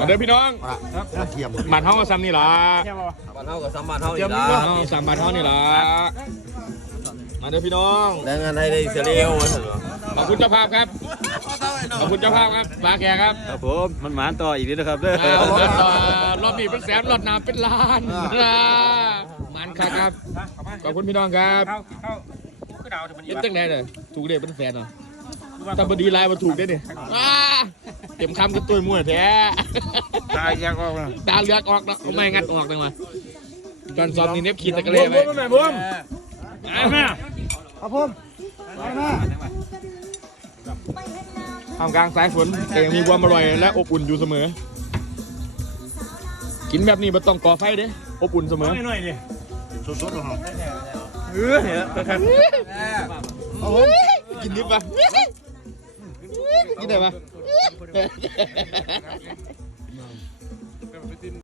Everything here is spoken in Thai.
มาเด้อพี่น้องเทียม บ้านเฮาก็ซ้ำนี่ล่ะ บ้านเฮากับ3บ้านเฮาอีก บ้านเฮาซ้ำบ้านเฮานี่ล่ะมาเด้อพี่น้อง แรงงานไทยได้เสียเร็วว่าซั่นบ่ ขอบคุณเจ้าภาพครับขอบคุณเจ้าภาพครับปลาแกครับ ครับผมมันหมานต่ออีกนิดนะครับเด้อ รอบนี้เป็นแสนรอบหน้าเป็นล้านมันครับขอบคุณพี่น้องครับเป็นจังได๋เนี่ยถูกเด้เป็นแสนเหรอถ้าบ่ดีลายบ่ถูกได้ดิเต็มคำกับตุ้ยมั่วแท้ตาเลือกออกเนาะไม่งัดออกจังวะจอนซอมนี่เน็บขีดตะกะเล่ไว้ไปแม่ครับผมไปแม่ท่ามกลางสายฝนแต่ยังมีความอร่อยและอบอุ่นอยู่เสมอกินแบบนี้ไม่ต้องก่อไฟเด้อบอุ่นเสมอหน่อยดิสดๆหรอครับกินดิบปะกินได้ปะ